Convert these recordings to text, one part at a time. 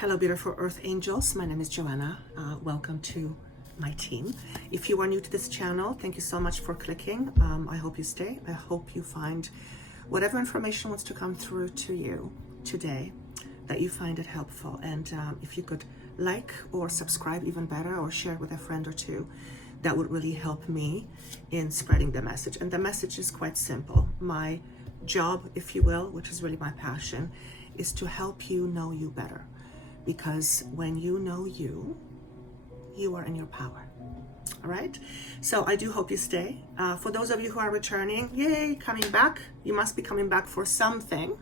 Hello, beautiful Earth Angels. My name is Joanna. Welcome to my team. If you are new to this channel, thank you so much for clicking. I hope you stay. I hope you find whatever information wants to come through to you today, that you find it helpful. And if you could like or subscribe, even better, or share it with a friend or two, that would really help me in spreading the message. And the message is quite simple. My job, if you will, which is really my passion, is to help you know you better. Because when you know you are in your power. All right? So I do hope you stay. For those of you who are returning, yay, coming back. You must be coming back for something.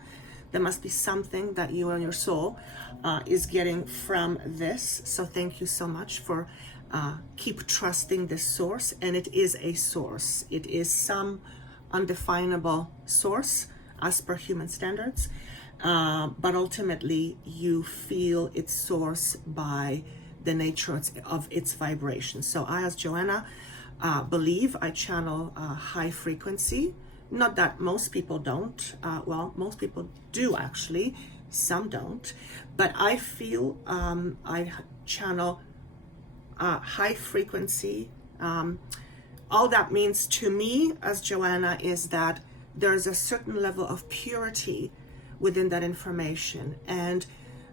There must be something that you and your soul is getting from this. So thank you so much for keep trusting this source. And it is a source. It is some undefinable source as per human standards. But ultimately you feel its source by the nature of its vibration. So I, as Joanna, believe I channel high frequency. Not that most people don't. Well, most people do actually. Some don't. But I feel I channel high frequency. All that means to me as Joanna is that there's a certain level of purity within that information, and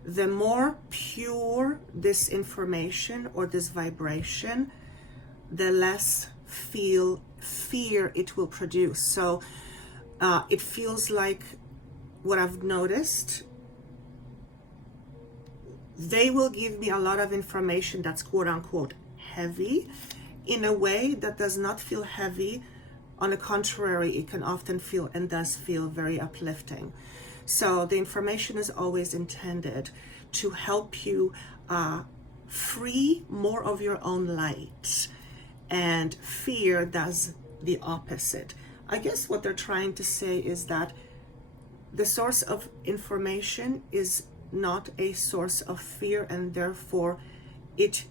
the more pure this information or this vibration, the less fear it will produce. So it feels like, what I've noticed, they will give me a lot of information that's quote unquote heavy in a way that does not feel heavy. On the contrary, it can often feel and does feel very uplifting. So the information is always intended to help you free more of your own light, and fear does the opposite. I guess what they're trying to say is that the source of information is not a source of fear, and therefore it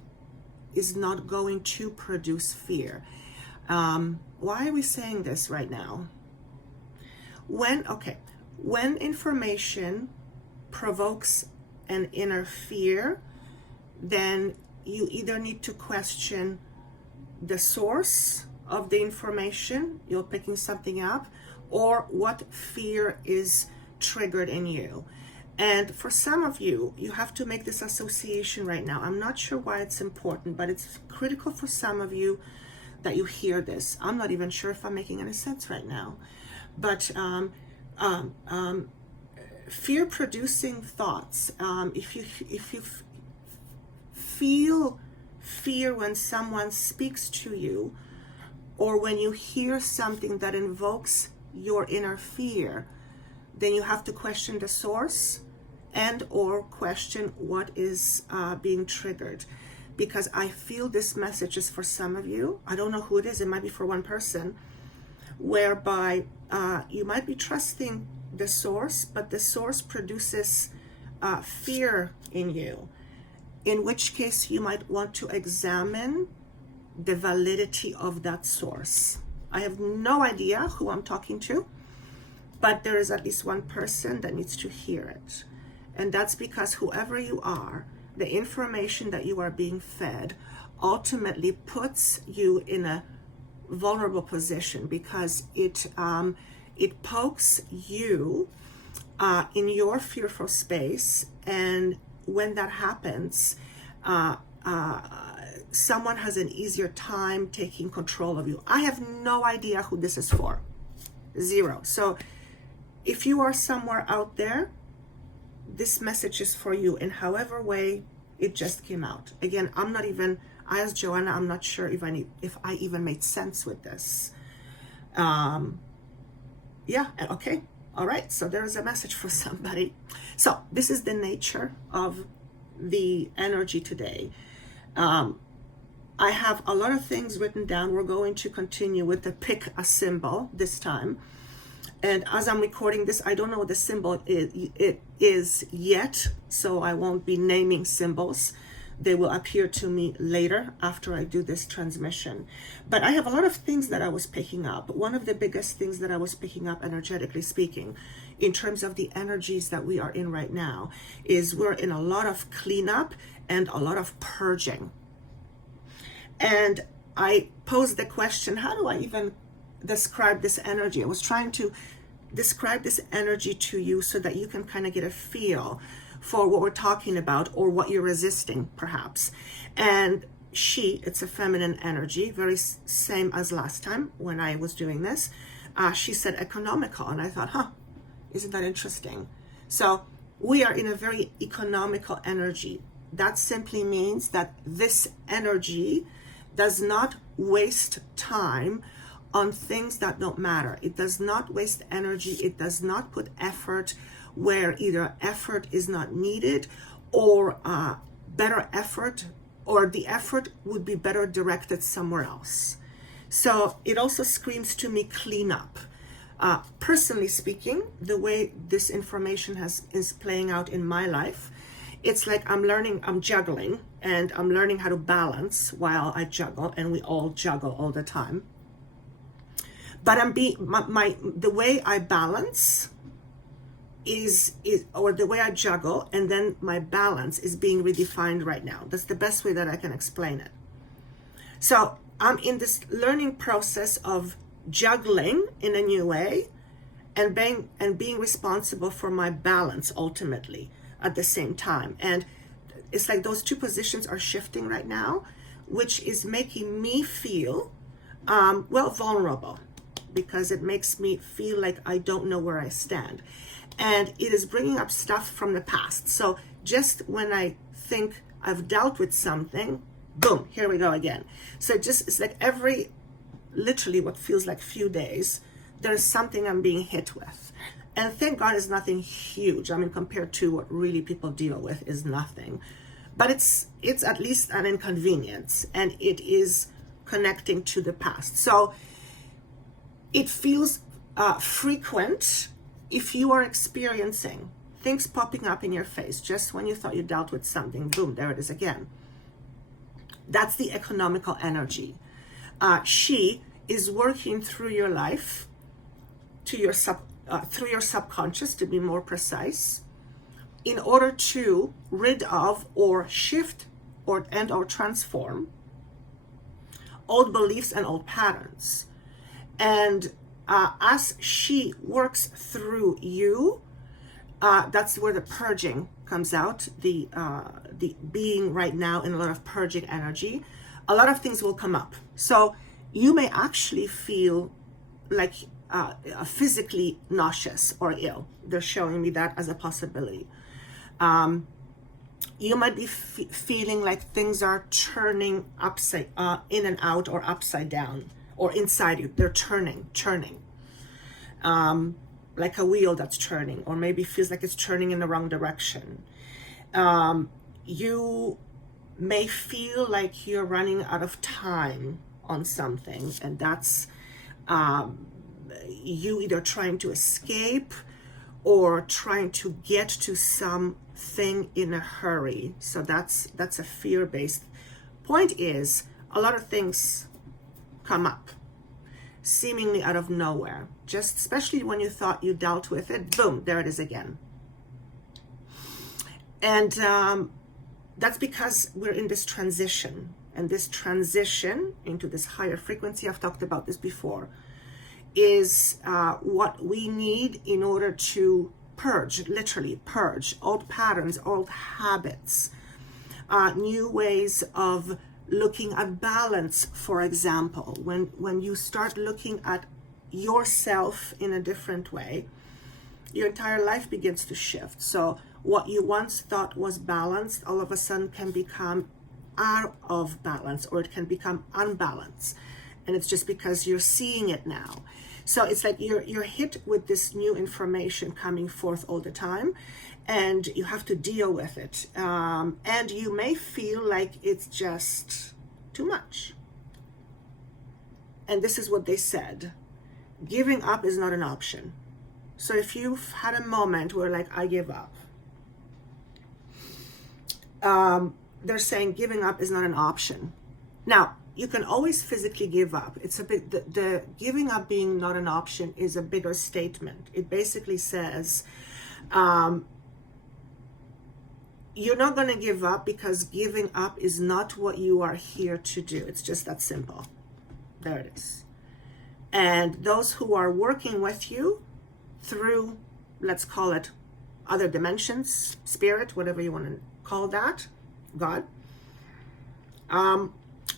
is not going to produce fear. Why are we saying this right now? When information provokes an inner fear, then you either need to question the source of the information you're picking something up, or what fear is triggered in you. And for some of you, you have to make this association right now. I'm not sure why it's important, but it's critical for some of you that you hear this. I'm not even sure if I'm making any sense right now. But fear-producing thoughts. If you feel fear when someone speaks to you, or when you hear something that invokes your inner fear, then you have to question the source and or question what is being triggered. Because I feel this message is for some of you. I don't know who it is. It might be for one person, whereby you might be trusting the source, but the source produces fear in you, in which case you might want to examine the validity of that source. I have no idea who I'm talking to, but there is at least one person that needs to hear it. And that's because whoever you are, the information that you are being fed ultimately puts you in a vulnerable position, because it pokes you in your fearful space. And when that happens, someone has an easier time taking control of you. I have no idea who this is for. Zero. So if you are somewhere out there, this message is for you in however way it just came out. Again, I as Joanna, I'm not sure if I even made sense with this. Yeah, okay, all right, so there is a message for somebody. So this is the nature of the energy today. I have a lot of things written down. We're going to continue with the pick a symbol this time. And as I'm recording this, I don't know what the symbol is yet, so I won't be naming symbols. They will appear to me later after I do this transmission. But I have a lot of things that I was picking up. One of the biggest things that I was picking up, energetically speaking, in terms of the energies that we are in right now is we're in a lot of cleanup and a lot of purging. And I posed the question, how do I even describe this energy? I was trying to describe this energy to you so that you can kind of get a feel for what we're talking about or what you're resisting perhaps. And it's a feminine energy, very same as last time when I was doing this. She said economical, and I thought, isn't that interesting? So we are in a very economical energy. That simply means that this energy does not waste time on things that don't matter. It does not waste energy. It does not put effort where either effort is not needed or better effort, or the effort would be better directed somewhere else. So it also screams to me cleanup. Personally speaking, the way this information is playing out in my life, it's like I'm juggling, and I'm learning how to balance while I juggle, and we all juggle all the time. But the way I balance or the way I juggle, and then my balance is being redefined right now. That's the best way that I can explain it. So I'm in this learning process of juggling in a new way, and being responsible for my balance ultimately at the same time. And it's like those two positions are shifting right now, which is making me feel vulnerable, because it makes me feel like I don't know where I stand. And it is bringing up stuff from the past. So just when I think I've dealt with something, boom, here we go again. So it's like literally what feels like few days, there's something I'm being hit with. And thank God it's nothing huge. I mean, compared to what really people deal with is nothing. But it's at least an inconvenience, and it is connecting to the past. So it feels frequent if you are experiencing things popping up in your face just when you thought you dealt with something, boom, there it is again. That's the economical energy. She is working through your life to through your subconscious, to be more precise, in order to rid of or shift or transform old beliefs and old patterns. And as she works through you, that's where the purging comes out, the being right now in a lot of purging energy. A lot of things will come up. So you may actually feel like physically nauseous or ill. They're showing me that as a possibility. You might be feeling like things are turning upside in and out, or upside down, or inside you. They're churning, like a wheel that's turning, or maybe feels like it's turning in the wrong direction. You may feel like you're running out of time on something, and that's you either trying to escape or trying to get to something in a hurry. So that's a fear-based. Point is, a lot of things come up seemingly out of nowhere, just especially when you thought you dealt with it, boom, there it is again. And that's because we're in this transition, and this transition into this higher frequency, I've talked about this before, is what we need in order to purge, literally purge old patterns, old habits, new ways of looking at balance. For example, when you start looking at yourself in a different way, your entire life begins to shift. So what you once thought was balanced all of a sudden can become out of balance, or it can become unbalanced, and it's just because you're seeing it now. So it's like you're hit with this new information coming forth all the time, and you have to deal with it, and you may feel like it's just too much. And this is what they said: giving up is not an option. So if you've had a moment where like, I give up, they're saying giving up is not an option. Now, you can always physically give up. It's a bit, the giving up being not an option is a bigger statement. It basically says, you're not going to give up because giving up is not what you are here to do. It's just that simple. There it is. And those who are working with you through, let's call it other dimensions, spirit, whatever you want to call that, God,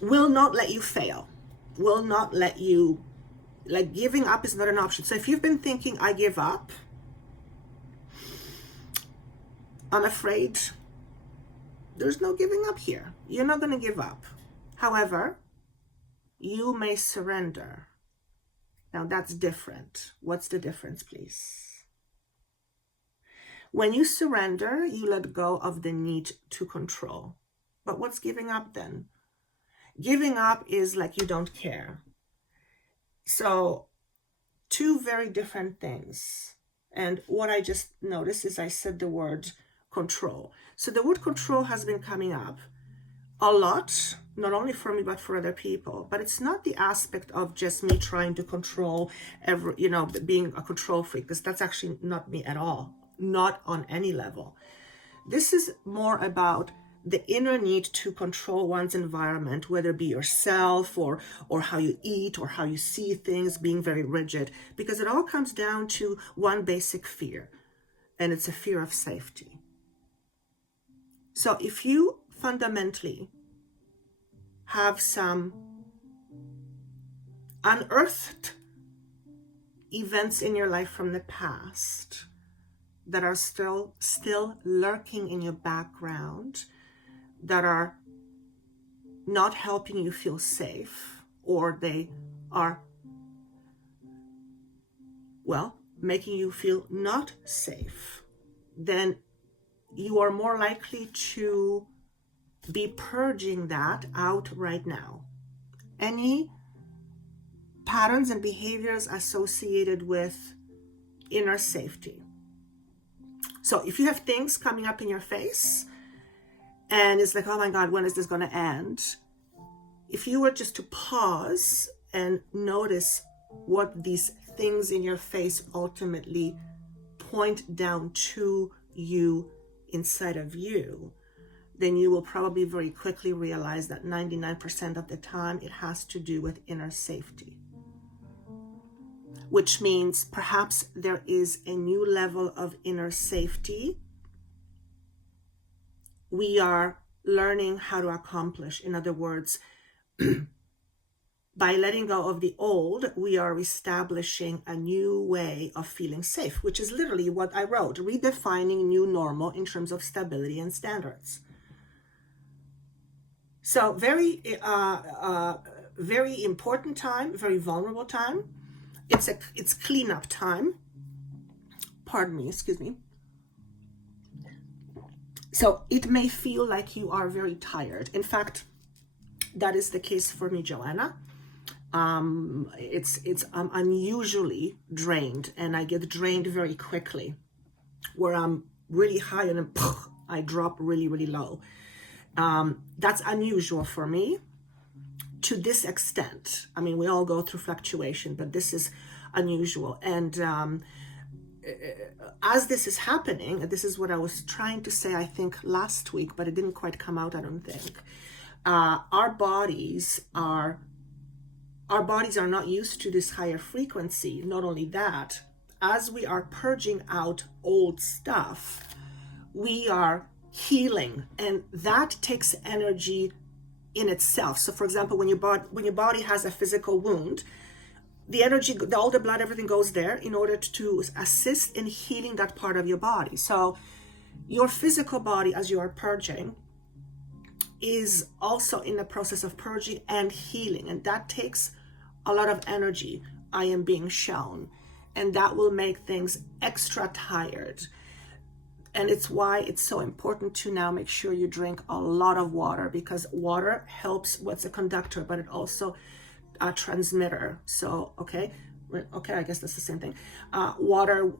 will not let you fail, will not let you, like, giving up is not an option. So if you've been thinking, I give up, I'm afraid there's no giving up here. You're not going to give up. However, you may surrender. Now that's different. What's the difference, please? When you surrender, you let go of the need to control. But what's giving up then? Giving up is like you don't care. So, two very different things. And what I just noticed is I said the word control. So the word control has been coming up a lot, not only for me, but for other people. But it's not the aspect of just me trying to control being a control freak, because that's actually not me at all, not on any level. This is more about the inner need to control one's environment, whether it be yourself or how you eat or how you see things, being very rigid, because it all comes down to one basic fear, and it's a fear of safety. So if you fundamentally have some unearthed events in your life from the past that are still lurking in your background, that are not helping you feel safe, or they are, well, making you feel not safe, then you are more likely to be purging that out right now. Any patterns and behaviors associated with inner safety. So if you have things coming up in your face and it's like, oh my God, when is this going to end? If you were just to pause and notice what these things in your face ultimately point down to you inside of you, then you will probably very quickly realize that 99% of the time it has to do with inner safety. Which means perhaps there is a new level of inner safety we are learning how to accomplish. In other words, by letting go of the old, we are establishing a new way of feeling safe, which is literally what I wrote, redefining new normal in terms of stability and standards. So very important time, very vulnerable time. It's cleanup time. Pardon me, excuse me. So it may feel like you are very tired. In fact, that is the case for me, Joanna. I'm unusually drained, and I get drained very quickly, where I'm really high and then I drop really, really low. That's unusual for me to this extent. I mean, we all go through fluctuation, but this is unusual. And as this is happening, this is what I was trying to say, I think, last week, but it didn't quite come out, I don't think. Our bodies are not used to this higher frequency. Not only that, as we are purging out old stuff, we are healing, and that takes energy in itself. So for example, when your body has a physical wound, the energy, all the blood, everything goes there in order to assist in healing that part of your body. So your physical body, as you are purging, is also in the process of purging and healing, and that takes a lot of energy, I am being shown, and that will make things extra tired. And it's why it's so important to now make sure you drink a lot of water, because water helps, what's a conductor, but it also a transmitter. So okay, I guess that's the same thing. Water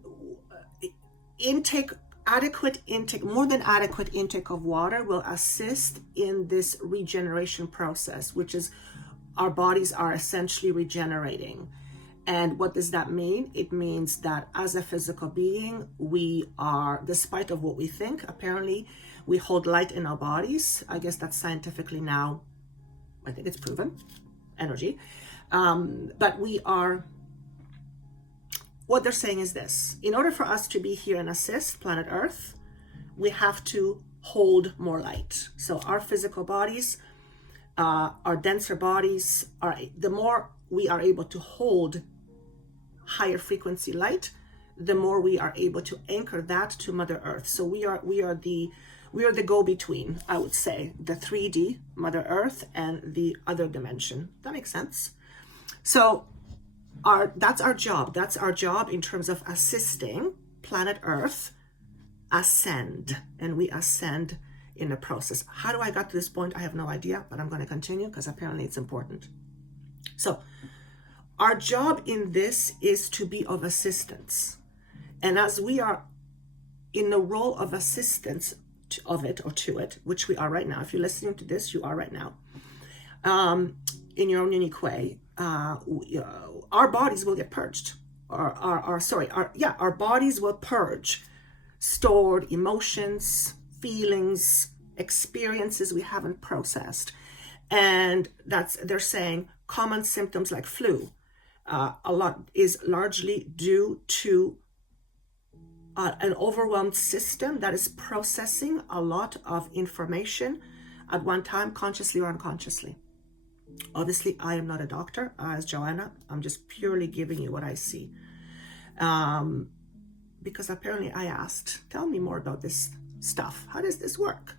intake, adequate intake, more than adequate intake of water will assist in this regeneration process, which is our bodies are essentially regenerating. And what does that mean? It means that as a physical being, we are, despite of what we think, apparently we hold light in our bodies. I guess that's scientifically now, I think it's proven, energy. But we are, what they're saying is this: in order for us to be here and assist planet Earth, we have to hold more light. So our physical bodies, our denser bodies, the more we are able to hold higher frequency light, the more we are able to anchor that to Mother Earth. So we are the go-between, I would say, the 3D Mother Earth and the other dimension. That makes sense. So that's our job. That's our job in terms of assisting planet Earth ascend, and we ascend in the process. How do I got to this point? I have no idea, but I'm going to continue because apparently it's important. So our job in this is to be of assistance. And as we are in the role of assistance of it or to it, which we are right now, if you're listening to this, you are right now, in your own unique way, our bodies will get purged. Our bodies will purge stored emotions, feelings, experiences we haven't processed. And they're saying common symptoms like flu, a lot is largely due to an overwhelmed system that is processing a lot of information at one time, consciously or unconsciously. Obviously, I am not a doctor, as Joanna. I'm just purely giving you what I see. Because apparently I asked, tell me more about this stuff. How does this work?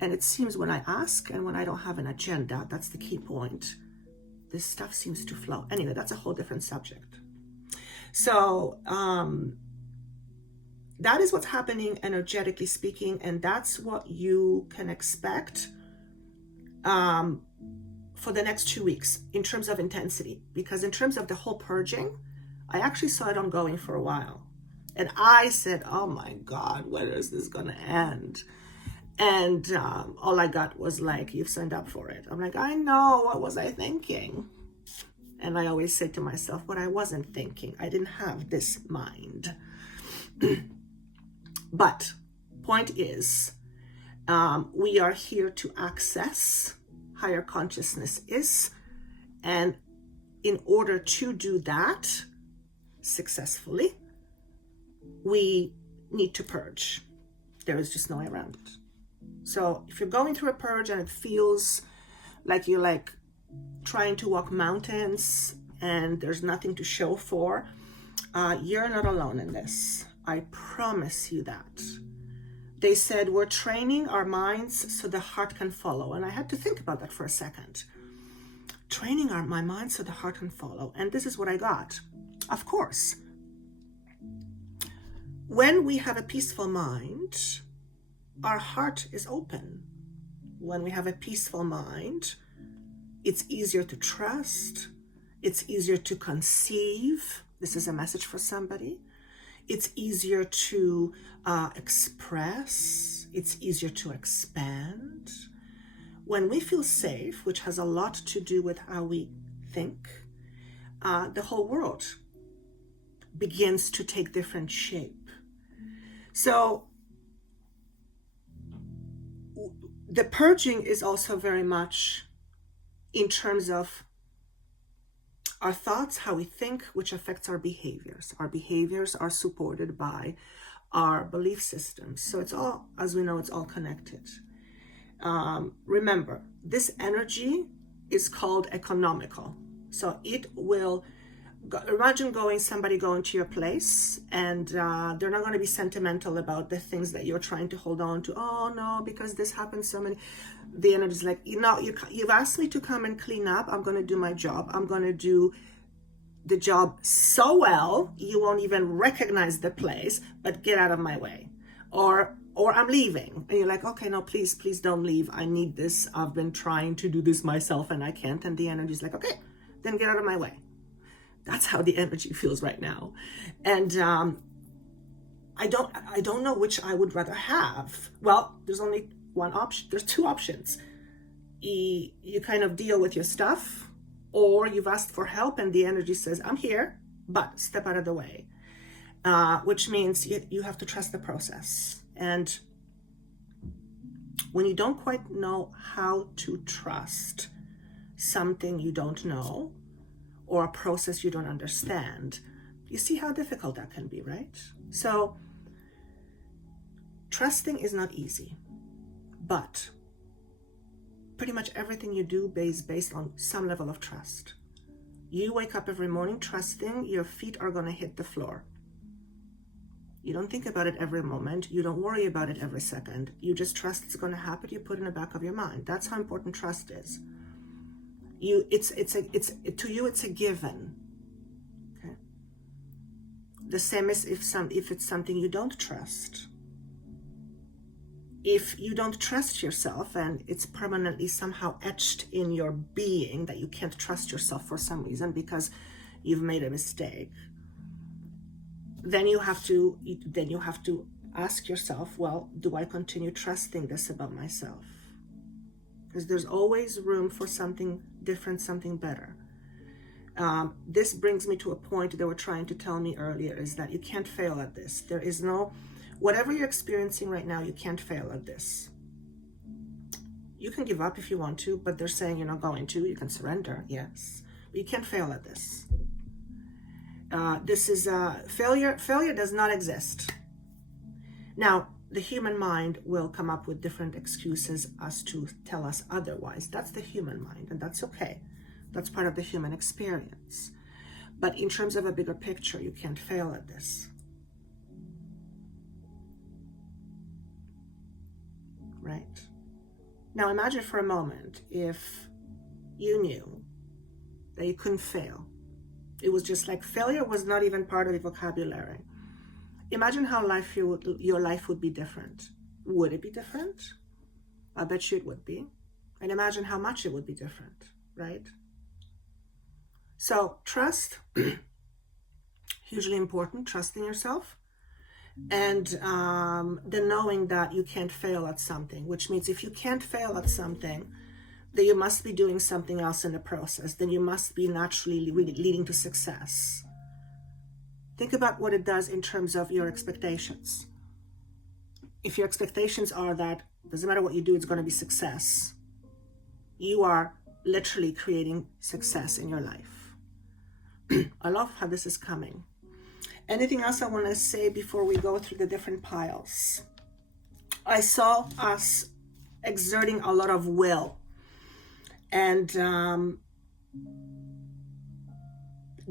And it seems when I ask and when I don't have an agenda, that's the key point, this stuff seems to flow. Anyway, that's a whole different subject. So that is what's happening energetically speaking, and that's what you can expect for the next 2 weeks in terms of intensity. Because in terms of the whole purging, I actually saw it ongoing for a while. And I said, oh my God, when is this going to end? And all I got was like, you've signed up for it. I'm like, I know, what was I thinking? And I always say to myself, what I wasn't thinking, I didn't have this mind. But point is, we are here to access higher consciousness is. And in order to do that successfully, we need to purge. There is just no way around it. So if you're going through a purge and it feels like you're like trying to walk mountains and there's nothing to show for, you're not alone in this. I promise you that. They said we're training our minds so the heart can follow. And I had to think about that for a second. Training my mind so the heart can follow. And this is what I got. Of course, when we have a peaceful mind, our heart is open. When we have a peaceful mind, it's easier to trust. It's easier to conceive. This is a message for somebody. It's easier to express. It's easier to expand. When we feel safe, which has a lot to do with how we think, the whole world begins to take different shape. So the purging is also very much in terms of our thoughts, how we think, which affects our behaviors. Our behaviors are supported by our belief systems. So it's all, as we know, it's all connected. Remember, this energy is called economical. So it will, imagine somebody going to your place and they're not going to be sentimental about the things that you're trying to hold on to. Oh no, because this happens so many. The energy is like, you've asked me to come and clean up. I'm going to do my job. I'm going to do the job so well, you won't even recognize the place, but get out of my way. Or I'm leaving. And you're like, okay, no, please don't leave. I need this. I've been trying to do this myself and I can't. And the energy is like, okay, then get out of my way. That's how the energy feels right now. And I don't know which I would rather have. Well, there's only one option. There's two options. You kind of deal with your stuff or you've asked for help and the energy says, I'm here, but step out of the way, which means you have to trust the process. And when you don't quite know how to trust something you don't know, or a process you don't understand, you see how difficult that can be, right? So trusting is not easy, but pretty much everything you do is based on some level of trust. You wake up every morning trusting your feet are going to hit the floor. You don't think about it every moment. You don't worry about it every second. You just trust it's going to happen. You put it in the back of your mind. That's how important trust is. To you, it's a given. Okay. The same as if it's something you don't trust. If you don't trust yourself and it's permanently somehow etched in your being that you can't trust yourself for some reason because you've made a mistake, then you have to ask yourself, well, do I continue trusting this about myself? Because there's always room for something different, something better. This brings me to a point they were trying to tell me earlier, is that you can't fail at this. There is no, whatever you're experiencing right now, you can't fail at this. You can give up if you want to, but they're saying you're not going to. You can surrender, yes. But you can't fail at this. This is failure. Failure does not exist. Now, the human mind will come up with different excuses as to tell us otherwise. That's the human mind, and that's okay. That's part of the human experience. But in terms of a bigger picture, you can't fail at this. Right? Now imagine for a moment if you knew that you couldn't fail. It was just like failure was not even part of the vocabulary. Imagine how your life would be different. Would it be different? I bet you it would be. And imagine how much it would be different, right? So trust, hugely important, trusting yourself. And the knowing that you can't fail at something, which means if you can't fail at something, then you must be doing something else in the process. Then you must be naturally leading to success. Think about what it does in terms of your expectations. If your expectations are that doesn't matter what you do, it's going to be success, you are literally creating success in your life. I love how this is coming. Anything else I want to say before we go through the different piles? I saw us exerting a lot of will and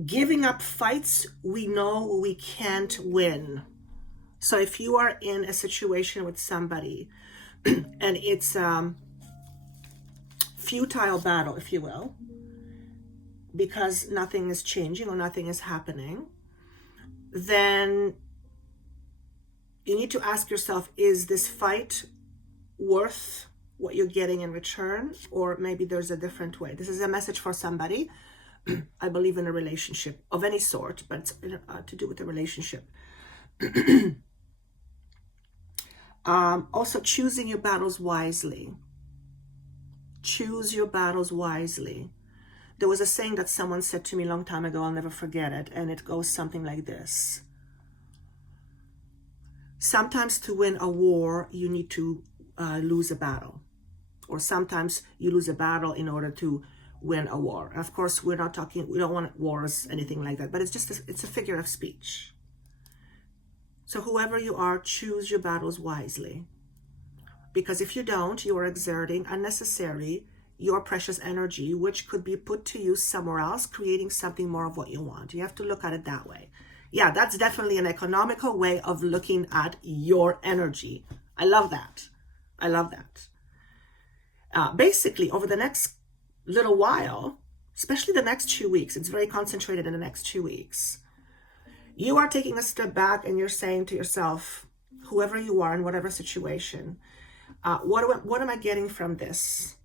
giving up fights we know we can't win. So if you are in a situation with somebody and it's futile battle, if you will, because nothing is changing or nothing is happening, then you need to ask yourself, is this fight worth what you're getting in return? Or maybe there's a different way. This is a message for somebody. I believe in a relationship of any sort, but it's to do with a relationship. Also, choosing your battles wisely. Choose your battles wisely. There was a saying that someone said to me a long time ago, I'll never forget it, and it goes something like this. Sometimes to win a war, you need to lose a battle. Or sometimes you lose a battle in order to win a war. Of course, we don't want wars, anything like that, but it's a figure of speech. So whoever you are, choose your battles wisely. Because if you don't, you are exerting unnecessary your precious energy, which could be put to use somewhere else, creating something more of what you want. You have to look at it that way. Yeah, that's definitely an economical way of looking at your energy. I love that. I love that. Basically, over the next little while, especially the next 2 weeks, it's very concentrated in the next 2 weeks, you are taking a step back and you're saying to yourself, whoever you are in whatever situation, what am I getting from this?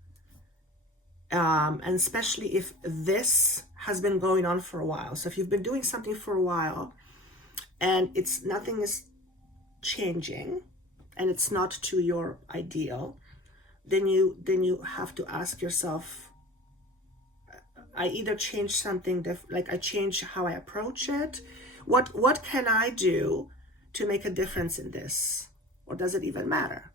And especially if this has been going on for a while. So if you've been doing something for a while and nothing is changing and it's not to your ideal, then you have to ask yourself, I either change something like I change how I approach it. What can I do to make a difference in this? Or does it even matter?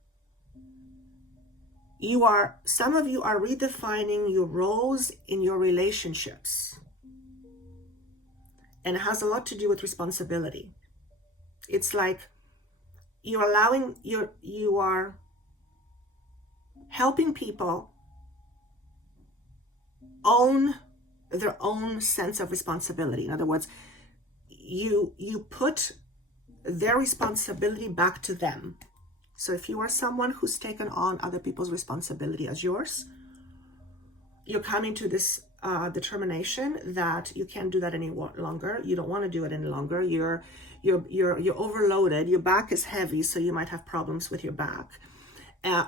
Some of you are redefining your roles in your relationships. And it has a lot to do with responsibility. It's like you are helping people own their own sense of responsibility. In other words, you put their responsibility back to them. So if you are someone who's taken on other people's responsibility as yours, you're coming to this determination that you can't do that any longer. You don't want to do it any longer. You're overloaded. Your back is heavy, so you might have problems with your back.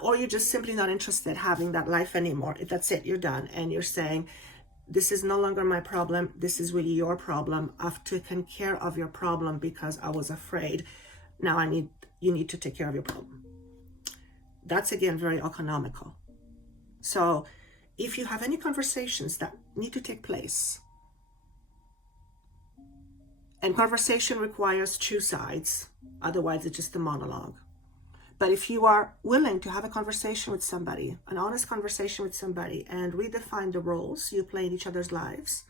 Or you're just simply not interested in having that life anymore. That's it, you're done. And you're saying, this is no longer my problem. This is really your problem. I've taken care of your problem because I was afraid. Now you need to take care of your problem. That's, again, very economical. So if you have any conversations that need to take place, and conversation requires two sides, otherwise it's just a monologue. But if you are willing to have a conversation with somebody, an honest conversation with somebody, and redefine the roles you play in each other's lives,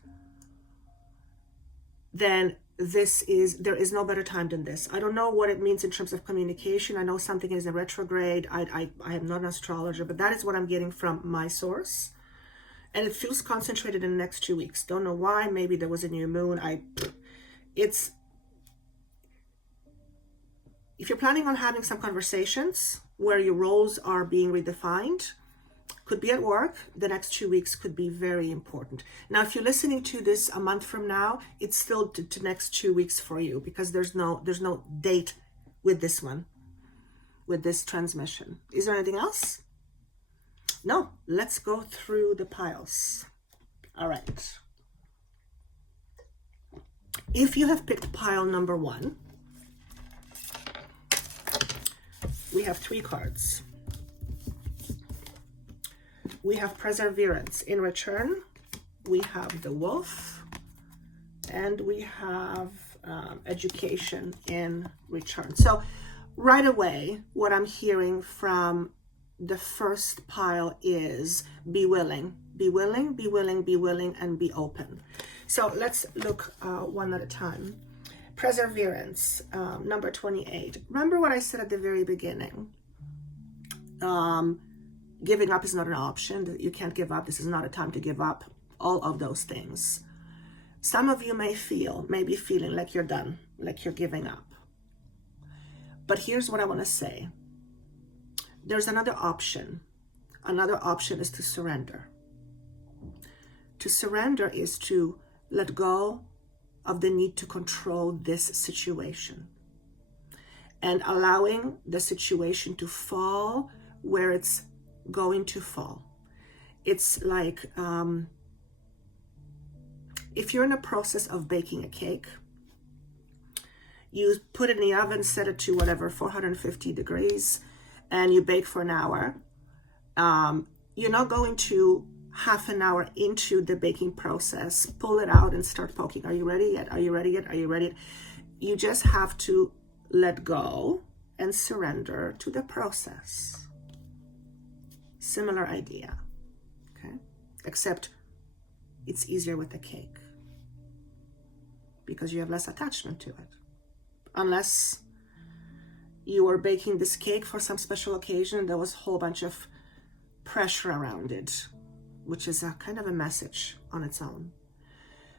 then there is no better time than this. I don't know what it means in terms of communication. I know something is in retrograde. I am not an astrologer, but that is what I'm getting from my source. And it feels concentrated in the next 2 weeks. Don't know why. Maybe there was a new moon. If you're planning on having some conversations where your roles are being redefined, could be at work, the next 2 weeks could be very important. Now, if you're listening to this a month from now, it's still to next 2 weeks for you, because there's no date with this one, with this transmission. Is there anything else? No, let's go through the piles. All right. If you have picked pile number 1, we have 3 cards. We have perseverance in return. We have the wolf, and we have education in return. So right away, what I'm hearing from the first pile is be willing, be willing, be willing, be willing, and be open. So let's look one at a time. Perseverance, number 28. Remember what I said at the very beginning. Giving up is not an option. You can't give up. This is not a time to give up. All of those things. Some of you may be feeling like you're done, like you're giving up. But here's what I want to say. There's another option. Another option is to surrender. To surrender is to let go of the need to control this situation and allowing the situation to fall where it's going to fall. It's like if you're in a process of baking a cake, you put it in the oven, set it to whatever, 450 degrees, and you bake for an hour. You're not going to half an hour into the baking process pull it out and start poking. Are you ready yet? Are you ready yet? Are you ready yet? You just have to let go and surrender to the process. Similar idea, okay? Except it's easier with the cake because you have less attachment to it. Unless you are baking this cake for some special occasion, there was a whole bunch of pressure around it, which is a kind of a message on its own.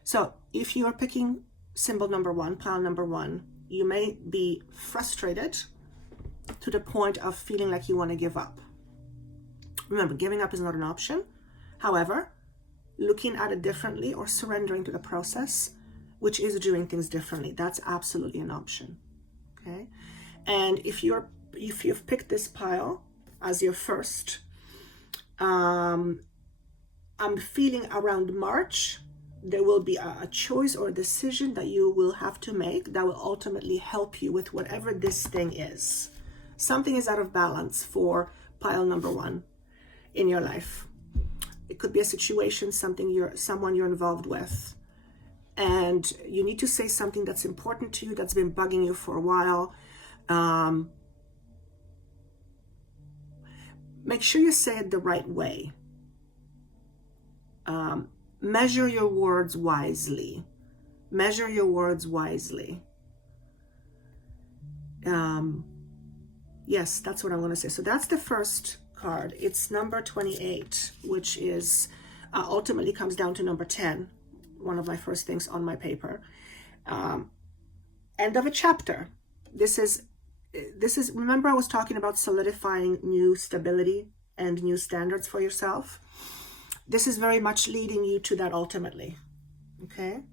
So if you are picking symbol number 1, pile number 1, you may be frustrated to the point of feeling like you want to give up. Remember, giving up is not an option. However, looking at it differently or surrendering to the process, which is doing things differently, that's absolutely an option. Okay? And if you've picked this pile as your first, I'm feeling around March, there will be a choice or a decision that you will have to make that will ultimately help you with whatever this thing is. Something is out of balance for pile number 1 in your life. It could be a situation, someone you're involved with, and you need to say something that's important to you, that's been bugging you for a while. Make sure you say it the right way. Measure your words wisely. Measure your words wisely. Yes, that's what I'm going to say. So that's the first card. It's number 28, which is ultimately comes down to number 10, one of my first things on my paper. End of a chapter. This is, remember I was talking about solidifying new stability and new standards for yourself? This is very much leading you to that ultimately, okay?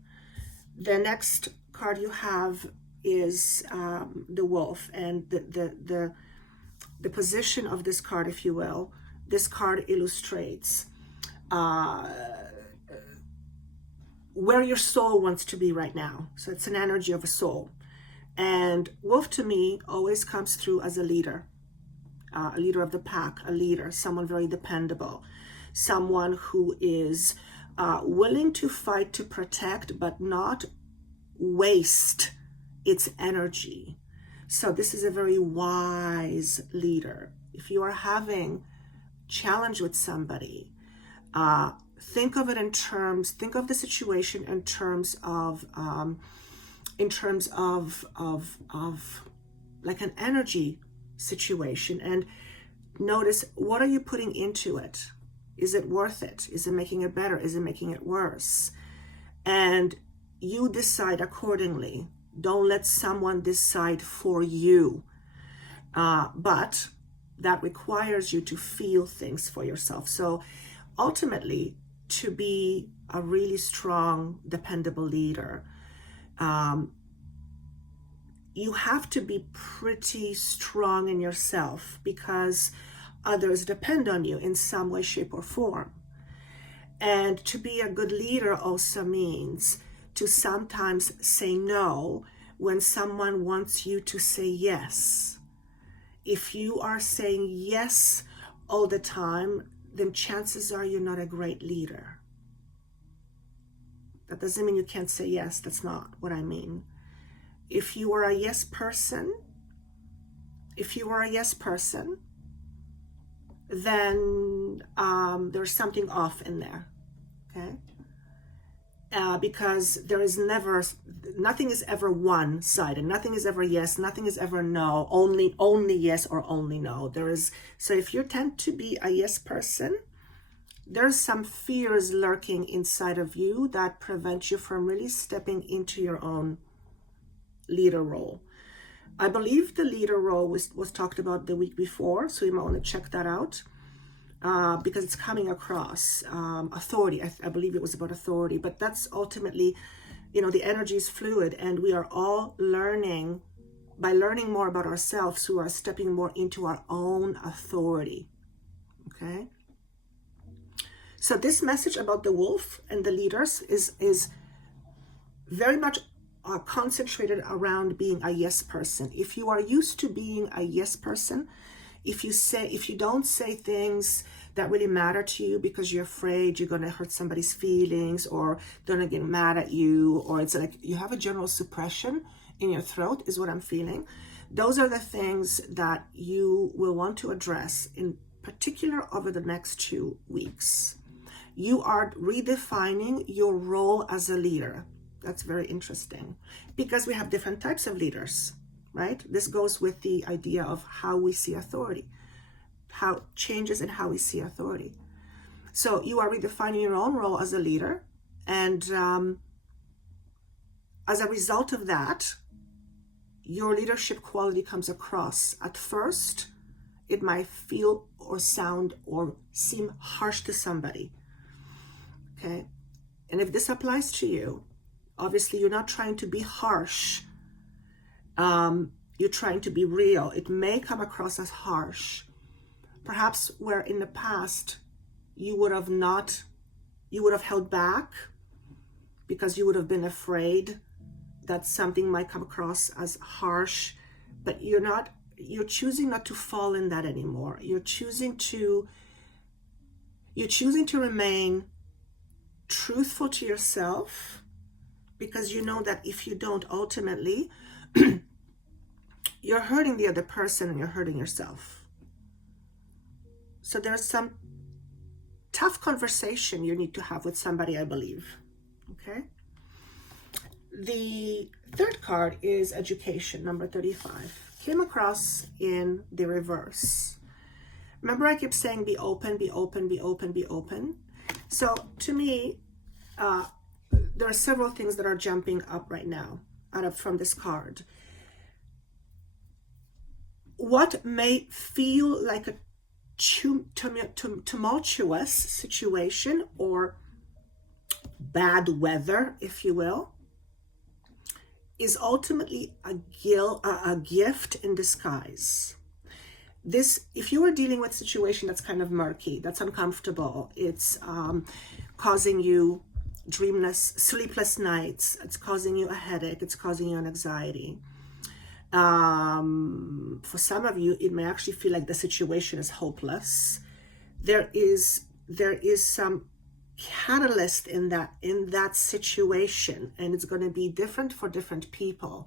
The next card you have is the wolf, and the position of this card, if you will. This card illustrates where your soul wants to be right now. So it's an energy of a soul. And wolf to me always comes through as a leader of the pack, a leader, someone very dependable, someone who is willing to fight to protect, but not waste its energy. So this is a very wise leader. If you are having challenge with somebody, think of the situation in terms of like an energy situation, and notice, what are you putting into it? Is it worth it? Is it making it better? Is it making it worse? And you decide accordingly. Don't let someone decide for you. But that requires you to feel things for yourself. So ultimately, to be a really strong, dependable leader, you have to be pretty strong in yourself, because others depend on you in some way, shape, or form. And to be a good leader also means to sometimes say no when someone wants you to say yes. If you are saying yes all the time, then chances are you're not a great leader. That doesn't mean you can't say yes. That's not what I mean. If you are a yes person, then there's something off in there, okay? Because nothing is ever one-sided. Nothing is ever yes, nothing is ever no, only yes or only no. So if you tend to be a yes person, there's some fears lurking inside of you that prevent you from really stepping into your own leader role. I believe the leader role was talked about the week before, so you might want to check that out. Because it's coming across authority. I believe it was about authority, but that's ultimately, the energy is fluid, and we are all learning. By learning more about ourselves, we are stepping more into our own authority, okay? So this message about the wolf and the leaders is very much concentrated around being a yes person. If you are used to being a yes person, if you don't say things that really matter to you because you're afraid you're going to hurt somebody's feelings, or they're going to get mad at you, or it's like you have a general suppression in your throat, is what I'm feeling. Those are the things that you will want to address, in particular over the next 2 weeks. You are redefining your role as a leader. That's very interesting, because we have different types of leaders. Right? This goes with the idea of how we see authority, how changes in how we see authority. So you are redefining your own role as a leader, and as a result of that, your leadership quality comes across. At first, it might feel or sound or seem harsh to somebody. Okay? And if this applies to you, obviously you're not trying to be harsh. You're trying to be real. It may come across as harsh. Perhaps where in the past you would have held back because you would have been afraid that something might come across as harsh, but you're choosing not to fall in that anymore. You're choosing to You're choosing to remain truthful to yourself because you know that if you don't, ultimately, you're hurting the other person and you're hurting yourself. So there's some tough conversation you need to have with somebody, I believe. Okay. The third card is education, number 35. Came across in the reverse. Remember I keep saying be open, be open, be open, be open. So to me, there are several things that are jumping up right now from this card. What may feel like a tumultuous situation or bad weather, if you will, is ultimately a gift in disguise. This, if you are dealing with a situation that's kind of murky, that's uncomfortable, it's causing you sleepless nights, it's causing you a headache, it's causing you an anxiety. For some of you, it may actually feel like the situation is hopeless. There is some catalyst in that situation, and it's going to be different for different people.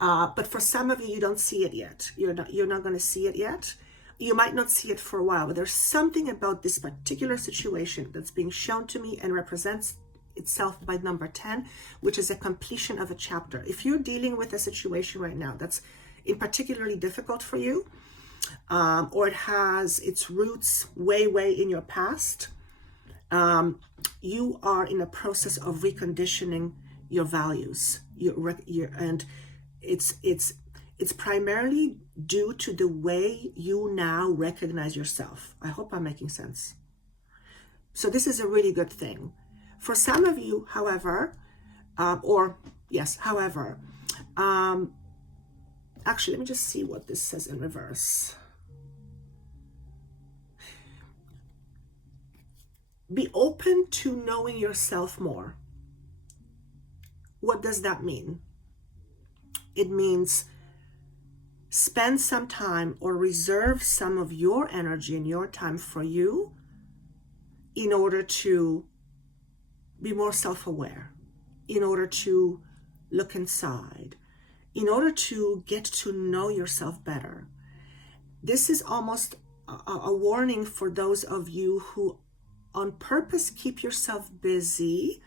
But for some of you, you don't see it yet. You're not going to see it yet. You might not see it for a while, but there's something about this particular situation that's being shown to me and represents itself by number 10, which is a completion of a chapter. If you're dealing with a situation right now that's particularly difficult for you, or it has its roots way in your past, you are in a process of reconditioning your values. And it's primarily due to the way you now recognize yourself. I hope I'm making sense. So this is a really good thing. For some of you, however, actually, let me just see what this says in reverse. Be open to knowing yourself more. What does that mean? It means spend some time or reserve some of your energy and your time for you in order to be more self-aware, in order to look inside, in order to get to know yourself better. This is almost a warning for those of you who on purpose keep yourself busy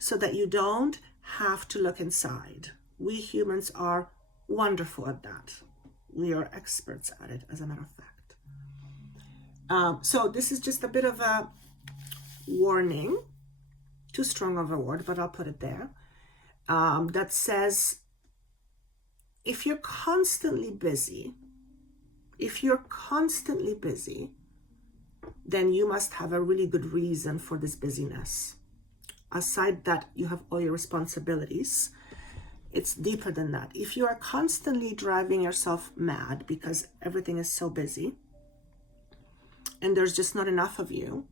so that you don't have to look inside. We humans are wonderful at that. We are experts at it, as a matter of fact. So this is just a bit of a warning, too strong of a word, but I'll put it there, that says if you're constantly busy, then you must have a really good reason for this busyness. Aside that you have all your responsibilities, it's deeper than that. If you are constantly driving yourself mad because everything is so busy and there's just not enough of you,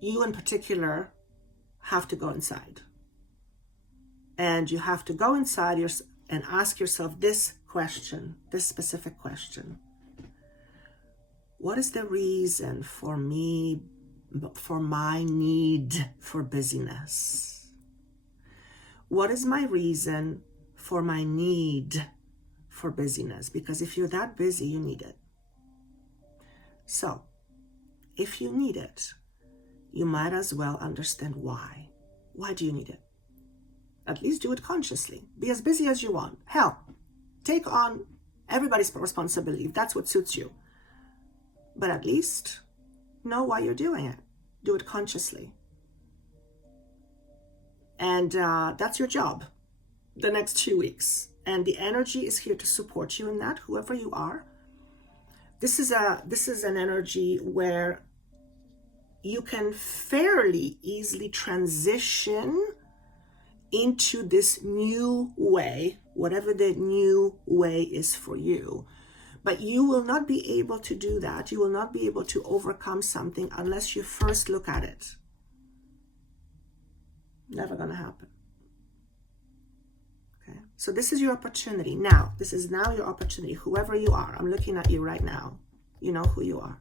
you in particular have to go inside. And you have to go inside and ask yourself this question, this specific question. What is the reason for me, for my need for busyness? What is my reason for my need for busyness? Because if you're that busy, you need it. So, if you need it, you might as well understand why. Why do you need it? At least do it consciously. Be as busy as you want. Hell, take on everybody's responsibility if that's what suits you. But at least know why you're doing it. Do it consciously. And that's your job the next 2 weeks. And the energy is here to support you in that, whoever you are. This is an energy where you can fairly easily transition into this new way, whatever the new way is for you. But you will not be able to do that. You will not be able to overcome something unless you first look at it. Never gonna happen. Okay, so this is your opportunity now. This is now your opportunity. Whoever you are, I'm looking at you right now. You know who you are.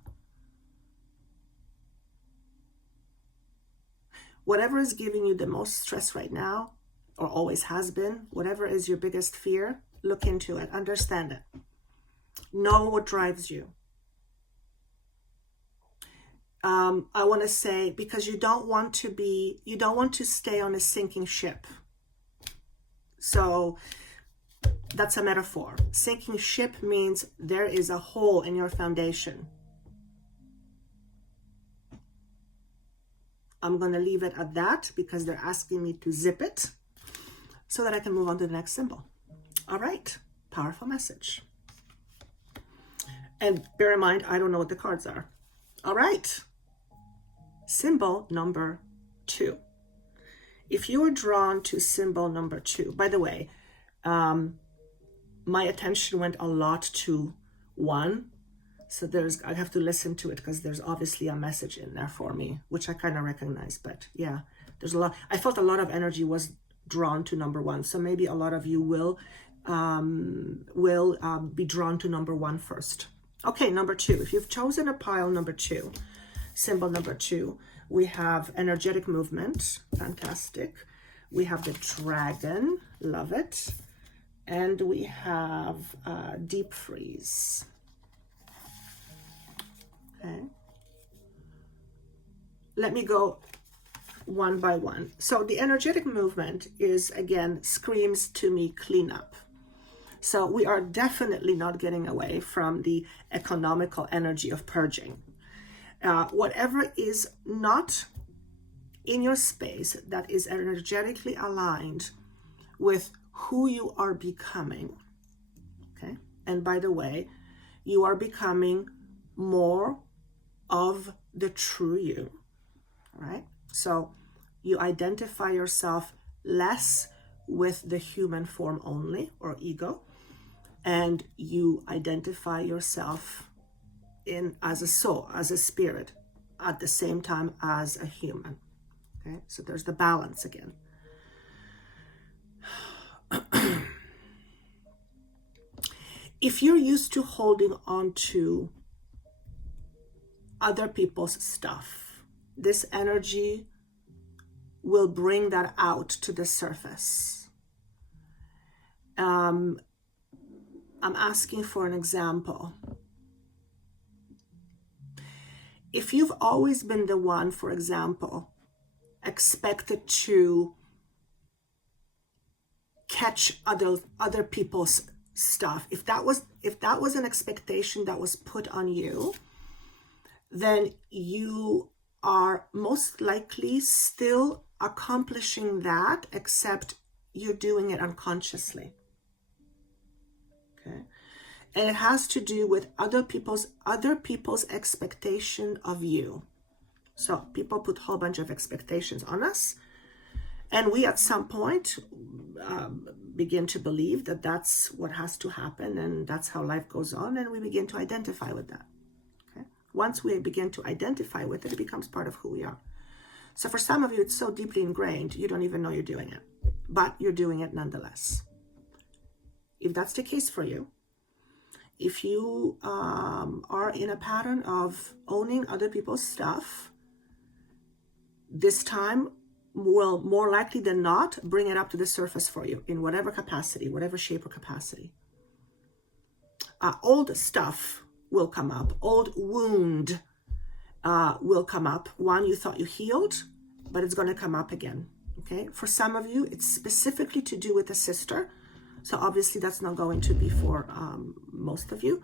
Whatever is giving you the most stress right now, or always has been, whatever is your biggest fear, look into it, understand it. Know what drives you. I want to say, because you don't want to stay on a sinking ship. So that's a metaphor. Sinking ship means there is a hole in your foundation. I'm going to leave it at that because they're asking me to zip it so that I can move on to the next symbol. All right, powerful message. And bear in mind, I don't know what the cards are. All right, symbol number 2. If you are drawn to symbol number 2, by the way, my attention went a lot to 1. So I have to listen to it because there's obviously a message in there for me, which I kind of recognize. But yeah, there's a lot. I felt a lot of energy was drawn to number 1. So maybe a lot of you will be drawn to number 1 first. Okay, number 2. If you've chosen a pile number 2, symbol number 2, we have energetic movement. Fantastic. We have the dragon. Love it. And we have deep freeze. Okay. Let me go one by one. So the energetic movement is, again, screams to me cleanup. So we are definitely not getting away from the economical energy of purging. Whatever is not in your space that is energetically aligned with who you are becoming. Okay. And by the way, you are becoming more of the true you, right? So you identify yourself less with the human form only, or ego, and you identify yourself as a soul, as a spirit, at the same time as a human. Okay, so there's the balance again. If you're used to holding on to other people's stuff, this energy will bring that out to the surface. I'm asking for an example. If you've always been the one, for example, expected to catch other people's stuff, if that was an expectation that was put on you, then you are most likely still accomplishing that, except you're doing it unconsciously. Okay, and it has to do with other people's expectation of you. So people put a whole bunch of expectations on us, and we at some point begin to believe that that's what has to happen, and that's how life goes on, and we begin to identify with that. Once we begin to identify with it, it becomes part of who we are. So for some of you, it's so deeply ingrained, you don't even know you're doing it, but you're doing it nonetheless. If that's the case for you, if you are in a pattern of owning other people's stuff, this time will more likely than not bring it up to the surface for you in whatever capacity, whatever shape or capacity. Old stuff will come up. Old wound will come up. One you thought you healed, but it's going to come up again. Okay. For some of you, it's specifically to do with a sister. So obviously that's not going to be for most of you.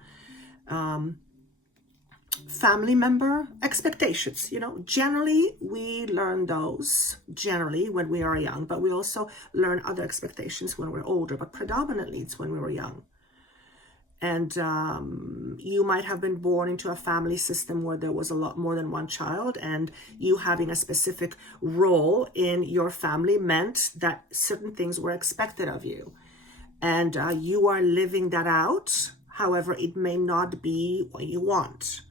Family member expectations, generally we learn those generally when we are young, but we also learn other expectations when we're older, but predominantly it's when we were young. And you might have been born into a family system where there was a lot more than one child, and you having a specific role in your family meant that certain things were expected of you. And you are living that out. However, it may not be what you want.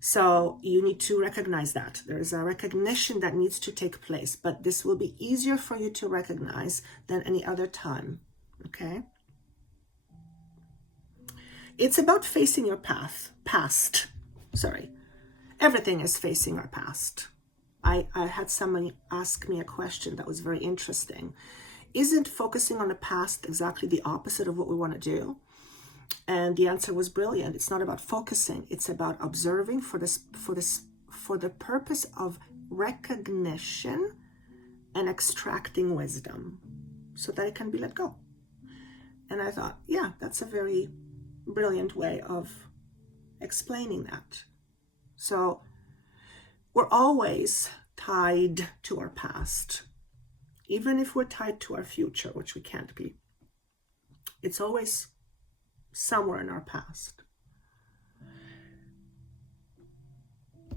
So you need to recognize that. There is a recognition that needs to take place, but this will be easier for you to recognize than any other time. Okay? It's about facing your past. Everything is facing our past. I had someone ask me a question that was very interesting. Isn't focusing on the past exactly the opposite of what we want to do? And the answer was brilliant. It's not about focusing. It's about observing for the purpose of recognition and extracting wisdom so that it can be let go. And I thought, yeah, that's a very brilliant way of explaining that. So we're always tied to our past. Even if we're tied to our future, which we can't be, it's always somewhere in our past.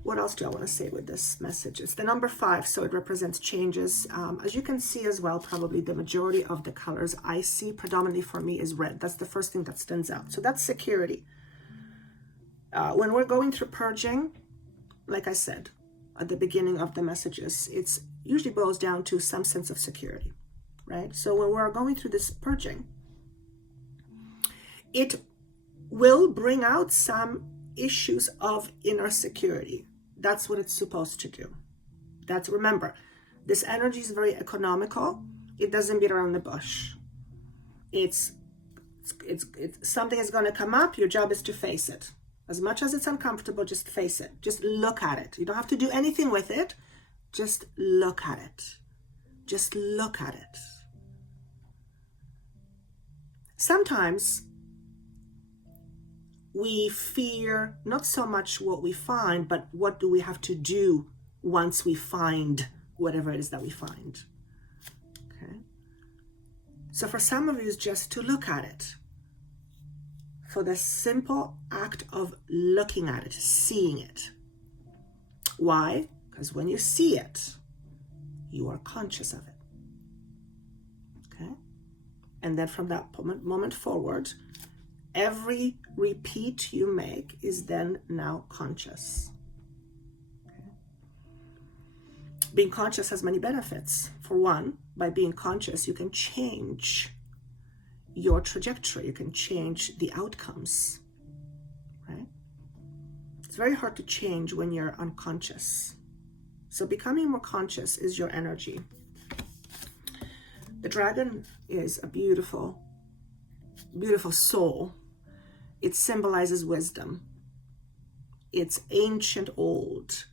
What else do I want to say with this message? It's the number 5, so it represents changes. As you can see as well, probably the majority of the colors I see predominantly for me is red. That's the first thing that stands out. So that's security. When we're going through purging, like I said at the beginning of the messages, it's usually boils down to some sense of security, right? So when we're going through this purging, it will bring out some issues of inner security. That's what it's supposed to do. Remember, this energy is very economical. It doesn't beat around the bush. It's something is going to come up. Your job is to face it. As much as it's uncomfortable, just face it. Just look at it. You don't have to do anything with it. Just look at it. Just look at it. Sometimes we fear not so much what we find, but what do we have to do once we find whatever it is that we find. Okay. So for some of you, it's just to look at it. For the simple act of looking at it, seeing it. Why? Because when you see it, you are conscious of it. Okay? And then from that moment forward, every repeat you make is then now conscious. Okay? Being conscious has many benefits. For one, by being conscious, you can change your trajectory. You can change the outcomes, right? It's very hard to change when you're unconscious. So becoming more conscious is your energy. The dragon is a beautiful, beautiful soul. It symbolizes wisdom. It's ancient old.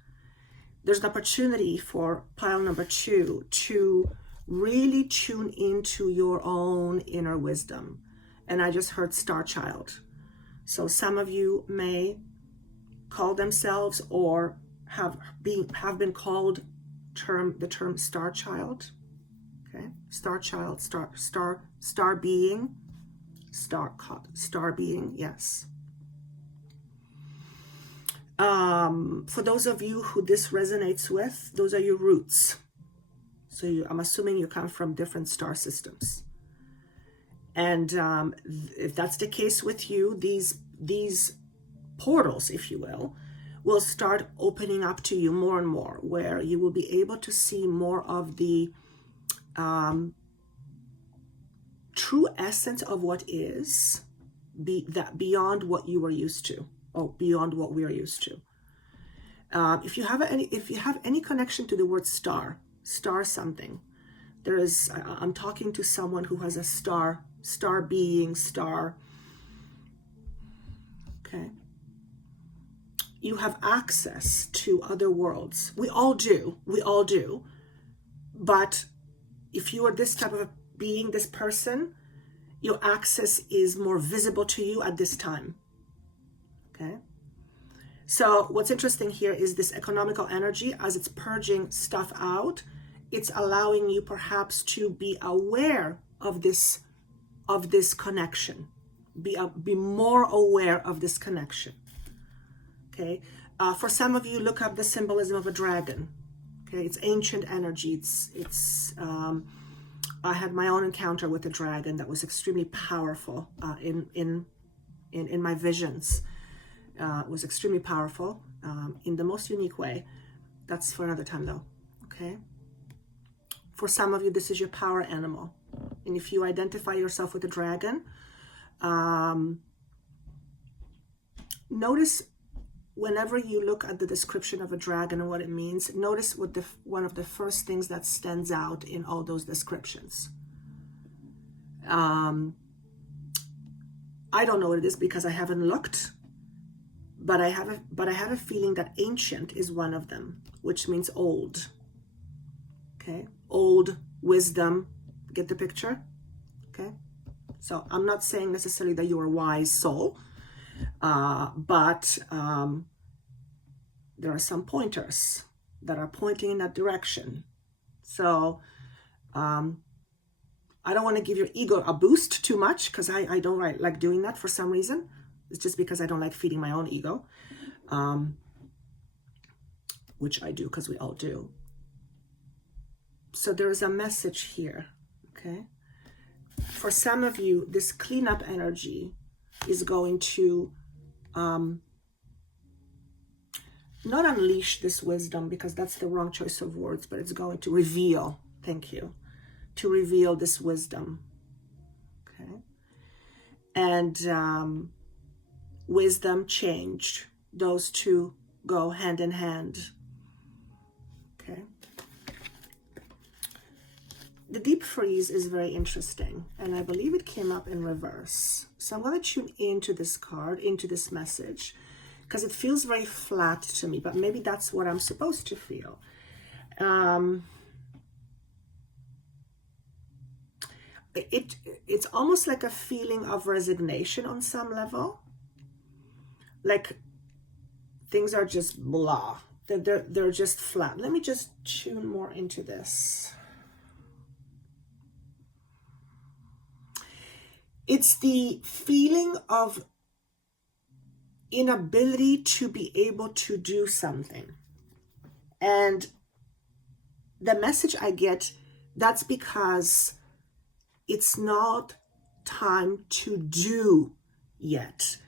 There's an opportunity for pile number 2 to really tune into your own inner wisdom. And I just heard star child. So some of you may call themselves or have been called the term star child. Okay, star child, star being, star being, yes. For those of you who this resonates with, those are your roots. So I'm assuming you come from different star systems. And if that's the case with you, these portals, if you will start opening up to you more and more, where you will be able to see more of the true essence of what is, beyond what you were used to, or beyond what we are used to. If you have any connection to the word star something, I'm talking to someone who has a star being, okay? You have access to other worlds. We all do. But if you are this type of a being, this person, your access is more visible to you at this time, okay? So what's interesting here is this economical energy, as it's purging stuff out, it's allowing you perhaps to be aware of this connection, be more aware of this connection. Okay, for some of you, look up the symbolism of a dragon. Okay, it's ancient energy. It's I had my own encounter with a dragon that was extremely powerful in my visions. It was extremely powerful in the most unique way. That's for another time though. Okay. For some of you, this is your power animal. And if you identify yourself with a dragon, notice whenever you look at the description of a dragon and what it means, notice what one of the first things that stands out in all those descriptions. I don't know what it is because I haven't looked, but I have a feeling that ancient is one of them, which means old. Okay, old, wisdom. Get the picture? Okay, so I'm not saying necessarily that you're a wise soul, but there are some pointers that are pointing in that direction. So I don't want to give your ego a boost too much, because I don't like doing that for some reason. It's just because I don't like feeding my own ego, which I do, because we all do. So there is a message here, okay? For some of you, this cleanup energy is going to not unleash this wisdom, because that's the wrong choice of words, but it's going to reveal, thank you, to reveal this wisdom, okay? And wisdom, change, those two go hand in hand, okay? The deep freeze is very interesting, and I believe it came up in reverse. So I'm going to tune into this card, into this message, because it feels very flat to me, but maybe that's what I'm supposed to feel. It's almost like a feeling of resignation on some level. Like things are just blah. They're just flat. Let me just tune more into this. It's the feeling of inability to be able to do something. And the message I get, that's because it's not time to do yet.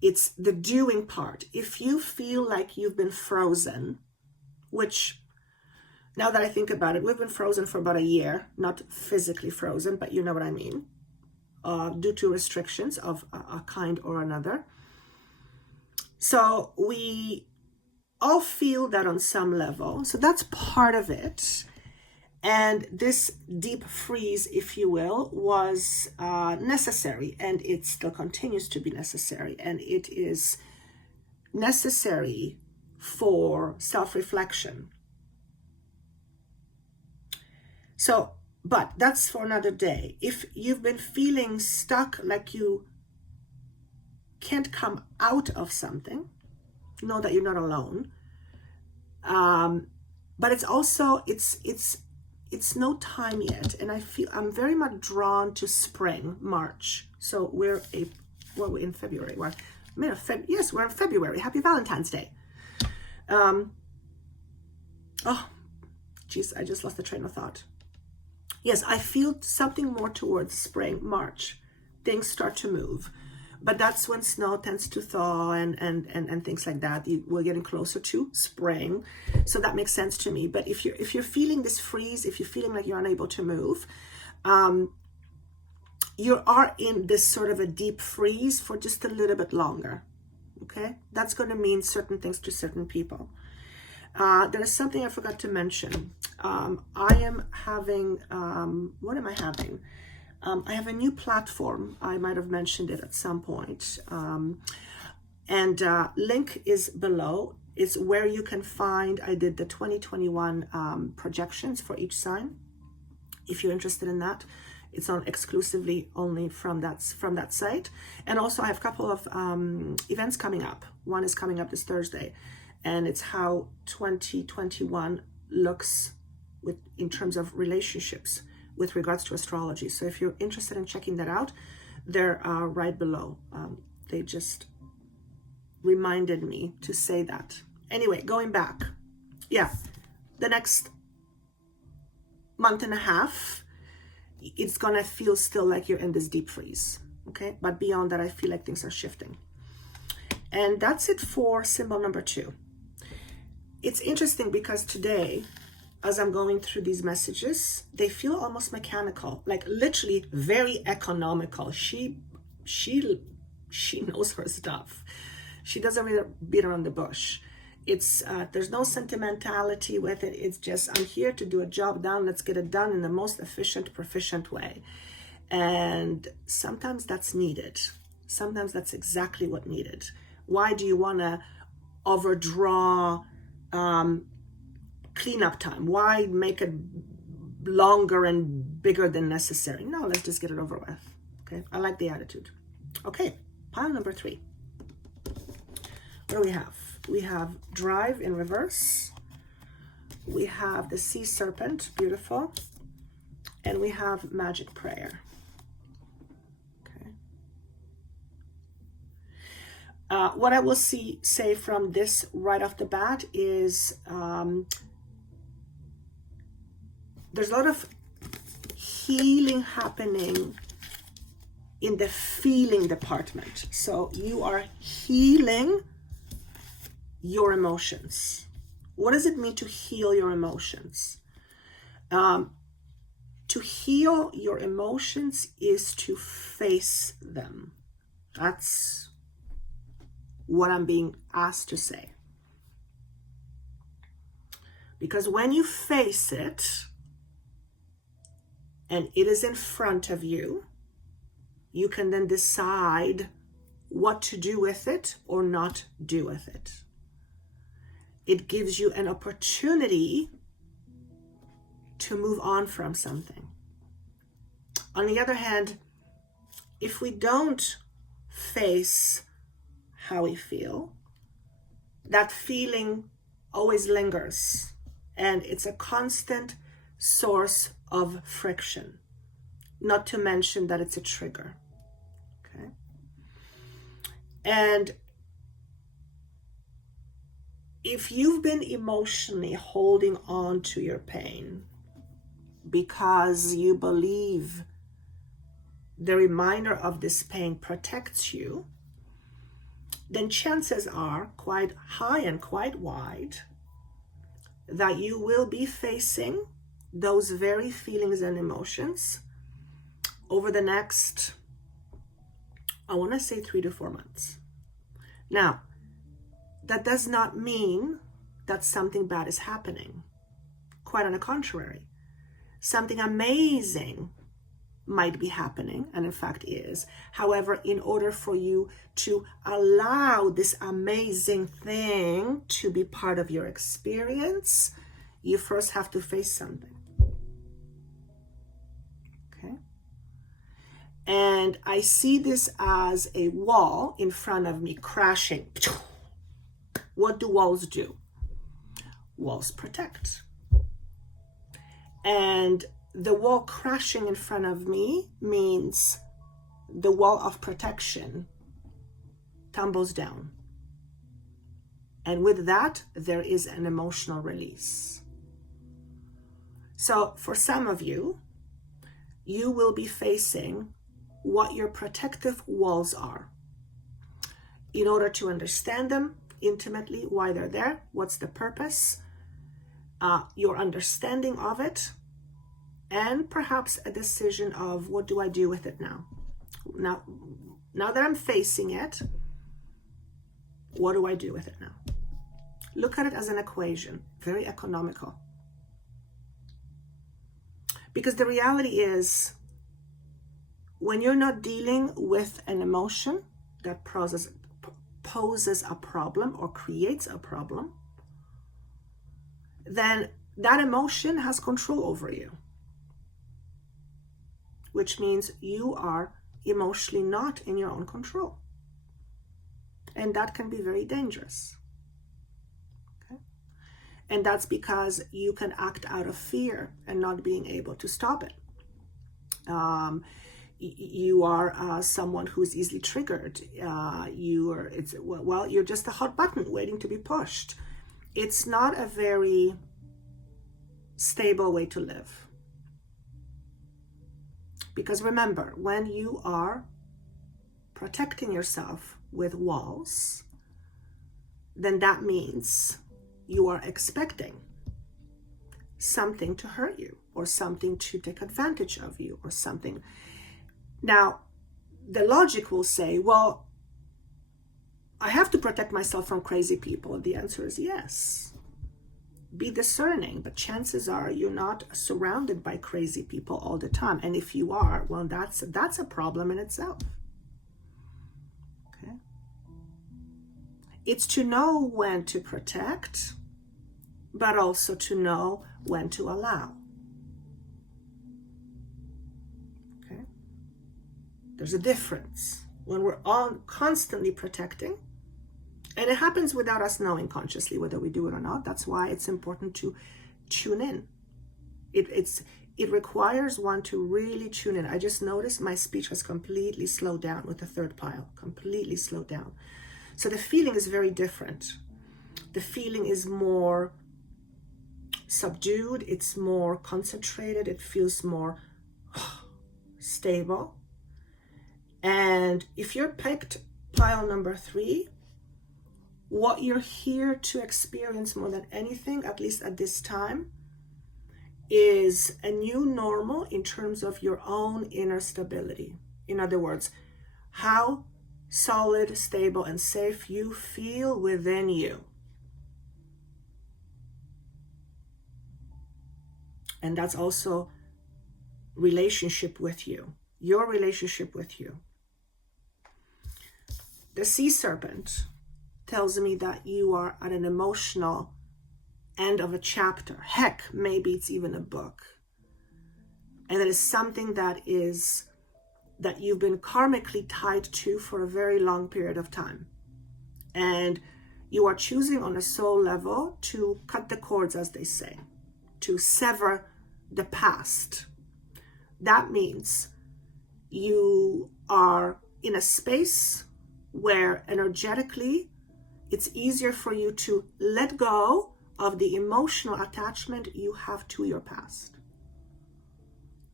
It's the doing part. If you feel like you've been frozen, which now that I think about it, we've been frozen for about a year, not physically frozen, but you know what I mean. Due to restrictions of a kind or another. So we all feel that on some level. So that's part of it. And this deep freeze, if you will, was necessary, and it still continues to be necessary. And it is necessary for self-reflection. So, but that's for another day. If you've been feeling stuck, like you can't come out of something, know that you're not alone. But it's also, it's no time yet. And I feel I'm very much drawn to spring, March. So we're in February. Yes, we're in February. Happy Valentine's Day. Oh, geez, I just lost the train of thought. Yes, I feel something more towards spring, March. Things start to move. But that's when snow tends to thaw and things like that. We're getting closer to spring. So that makes sense to me. But if you're feeling this freeze, if you're feeling like you're unable to move, you are in this sort of a deep freeze for just a little bit longer. Okay? That's going to mean certain things to certain people. There is something I forgot to mention. I am having, what am I having? I have a new platform. I might have mentioned it at some point. And link is below. It's where you can find, I did the 2021 projections for each sign. If you're interested in that, it's on exclusively only from that site. And also I have a couple of events coming up. One is coming up this Thursday, and it's how 2021 looks in terms of relationships with regards to astrology. So if you're interested in checking that out, they're right below. They just reminded me to say that. Anyway, going back. Yeah, the next month and a half, it's gonna feel still like you're in this deep freeze, okay? But beyond that, I feel like things are shifting. And that's it for symbol number 2. It's interesting because today, as I'm going through these messages, they feel almost mechanical, like literally very economical. She knows her stuff. She doesn't really beat around the bush. It's there's no sentimentality with it. It's just, I'm here to do a job done. Let's get it done in the most efficient, proficient way. And sometimes that's needed. Sometimes that's exactly what needed. Why do you want to overdraw cleanup time? Why make it longer and bigger than necessary? No, let's just get it over with. Okay, I like the attitude. Okay, pile number 3. What do we have? We have drive in reverse. We have the sea serpent, beautiful. And we have magic prayer. Okay. What I will say from this right off the bat is there's a lot of healing happening in the feeling department. So you are healing your emotions. What does it mean to heal your emotions? To heal your emotions is to face them. That's what I'm being asked to say. Because when you face it, and it is in front of you, you can then decide what to do with it or not do with it. It gives you an opportunity to move on from something. On the other hand, if we don't face how we feel, that feeling always lingers, and it's a constant source of friction, not to mention that it's a trigger. Okay. And if you've been emotionally holding on to your pain because you believe the reminder of this pain protects you, then chances are quite high and quite wide that you will be facing those very feelings and emotions over the next, I want to say 3 to 4 months. Now, that does not mean that something bad is happening. Quite on the contrary, something amazing might be happening, and in fact is. However, in order for you to allow this amazing thing to be part of your experience, you first have to face something. Okay? And I see this as a wall in front of me crashing. What do walls do? Walls protect. And the wall crashing in front of me means the wall of protection tumbles down. And with that, there is an emotional release. So for some of you, you will be facing what your protective walls are. In order to understand them intimately, why they're there, what's the purpose, your understanding of it, and perhaps a decision of what do I do with it now? Now that I'm facing it, what do I do with it now? Look at it as an equation, very economical. Because the reality is, when you're not dealing with an emotion that poses a problem or creates a problem, then that emotion has control over you. Which means you are emotionally not in your own control. And that can be very dangerous. Okay? And that's because you can act out of fear and not being able to stop it. You are someone who's easily triggered. You're just a hot button waiting to be pushed. It's not a very stable way to live. Because remember, when you are protecting yourself with walls, then that means you are expecting something to hurt you or something to take advantage of you or something. Now, the logic will say, well, I have to protect myself from crazy people. The answer is yes. Be discerning, but chances are you're not surrounded by crazy people all the time. And if you are, well, that's a problem in itself. Okay. It's to know when to protect, but also to know when to allow. Okay. There's a difference when we're all constantly protecting. And it happens without us knowing consciously whether we do it or not. That's why it's important to tune in. It requires one to really tune in. I just noticed my speech has completely slowed down with the third pile, completely slowed down. So the feeling is very different. The feeling is more subdued. It's more concentrated. It feels more stable. And if you're picked pile number 3, what you're here to experience more than anything, at least at this time, is a new normal in terms of your own inner stability. In other words, how solid, stable, and safe you feel within you. And that's also relationship with you, your relationship with you. The sea serpent tells me that you are at an emotional end of a chapter. Heck, maybe it's even a book. And that is something that you've been karmically tied to for a very long period of time. And you are choosing on a soul level to cut the cords, as they say, to sever the past. That means you are in a space where energetically it's easier for you to let go of the emotional attachment you have to your past.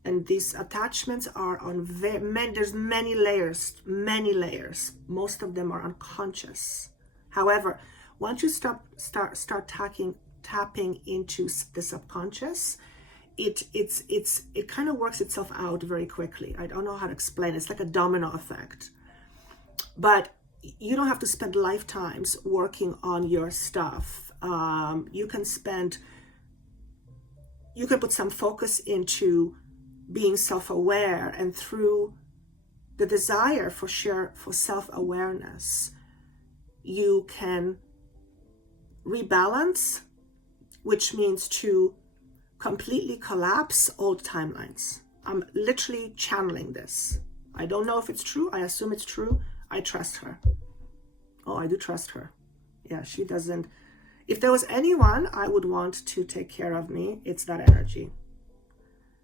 And these attachments are on there's many layers. Most of them are unconscious. However, once you start tapping into the subconscious, it kind of works itself out very quickly. I don't know how to explain it. It's like a domino effect. But you don't have to spend lifetimes working on your stuff. You can put some focus into being self-aware, and through the desire for self-awareness, you can rebalance, which means to completely collapse old timelines. I'm literally channeling this. I don't know if it's true. I assume it's true. I trust her. Oh, I do trust her. Yeah, she doesn't. If there was anyone I would want to take care of me, it's that energy.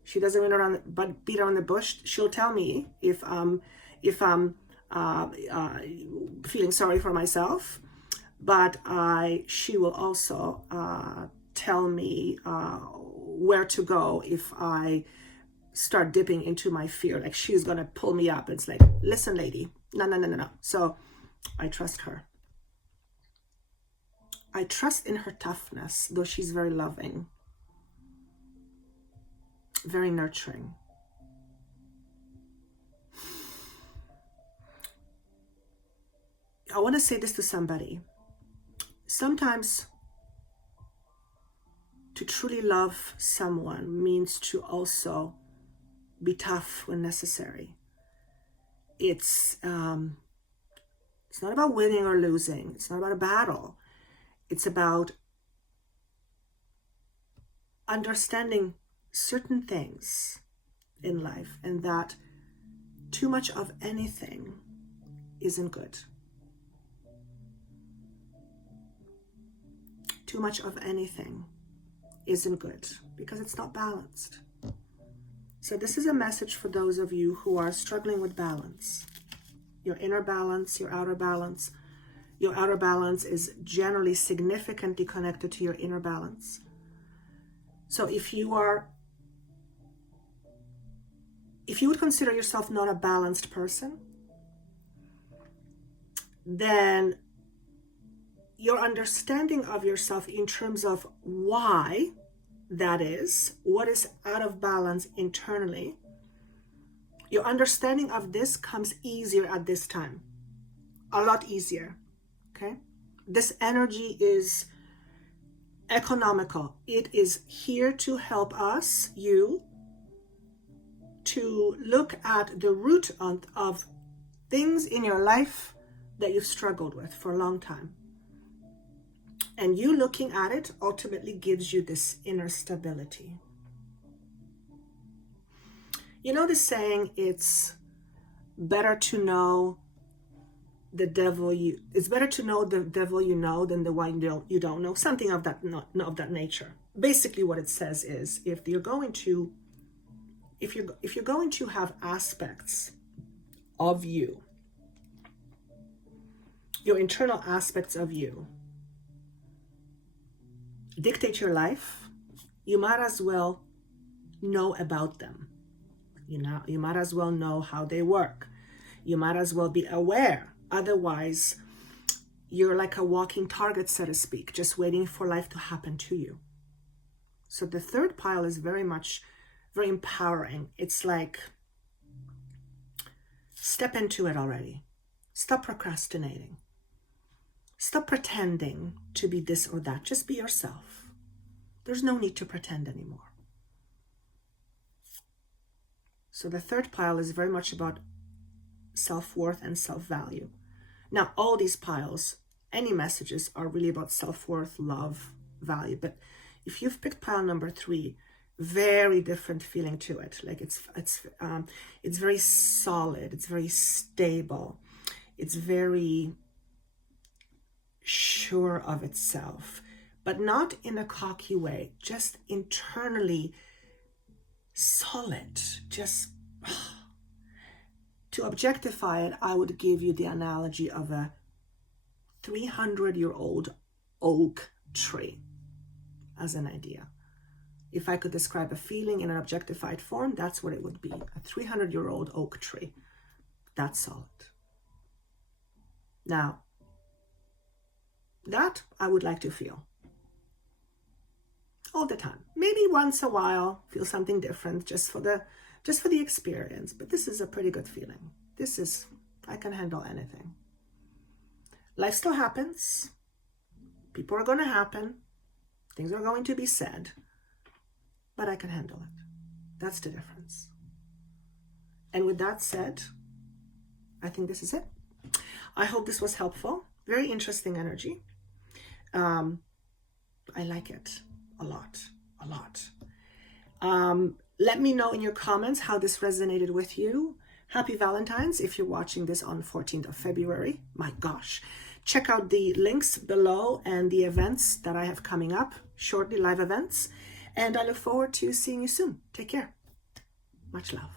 She doesn't beat around the bush. She'll tell me if I'm feeling sorry for myself, but she will also tell me where to go if I start dipping into my fear. Like, she's gonna pull me up. It's like, listen, lady, no. So I trust her. I trust in her toughness, though she's very loving, very nurturing. I want to say this to somebody. Sometimes to truly love someone means to also be tough when necessary. It's not about winning or losing. It's not about a battle. It's about understanding certain things in life, and that too much of anything isn't good. Too much of anything isn't good because it's not balanced. So this is a message for those of you who are struggling with balance. Your inner balance, your outer balance. Your outer balance is generally significantly connected to your inner balance. So if you would consider yourself not a balanced person, then your understanding of yourself in terms of why that is, what is out of balance internally, your understanding of this comes easier at this time. A lot easier. okay? This energy is economical. It is here to help us, you, to look at the root of things in your life that you've struggled with for a long time. And you looking at it ultimately gives you this inner stability. You know the saying, it's better to know the devil it's better to know the devil you know than the one you don't know, something of that nature. Basically what it says is, if you're going to have aspects of you, your internal aspects of you, dictate your life, you might as well know about them. You might as well know how they work. You might as well be aware. Otherwise, you're like a walking target, so to speak, just waiting for life to happen to you. So the third pile is very empowering. It's like, step into it already. Stop procrastinating. Stop pretending to be this or that. Just be yourself. There's no need to pretend anymore. So the third pile is very much about self-worth and self-value. Now, all these piles, any messages are really about self-worth, love, value. But if you've picked pile number 3, very different feeling to it. Like it's very solid. It's very stable. It's very sure of itself, but not in a cocky way, just internally solid. Just to objectify it, I would give you the analogy of a 300-year-old oak tree as an idea. If I could describe a feeling in an objectified form, that's what it would be. A 300-year-old oak tree. That's solid. Now, that I would like to feel all the time. Maybe once a while, feel something different just for the experience. But this is a pretty good feeling. I can handle anything. Life still happens. People are going to happen. Things are going to be said. But I can handle it. That's the difference. And with that said, I think this is it. I hope this was helpful. Very interesting energy. I like it a lot. Let me know in your comments how this resonated with you. Happy Valentine's if you're watching this on 14th of February. My gosh. Check out the links below and the events that I have coming up shortly, live events. And I look forward to seeing you soon. Take care. Much love.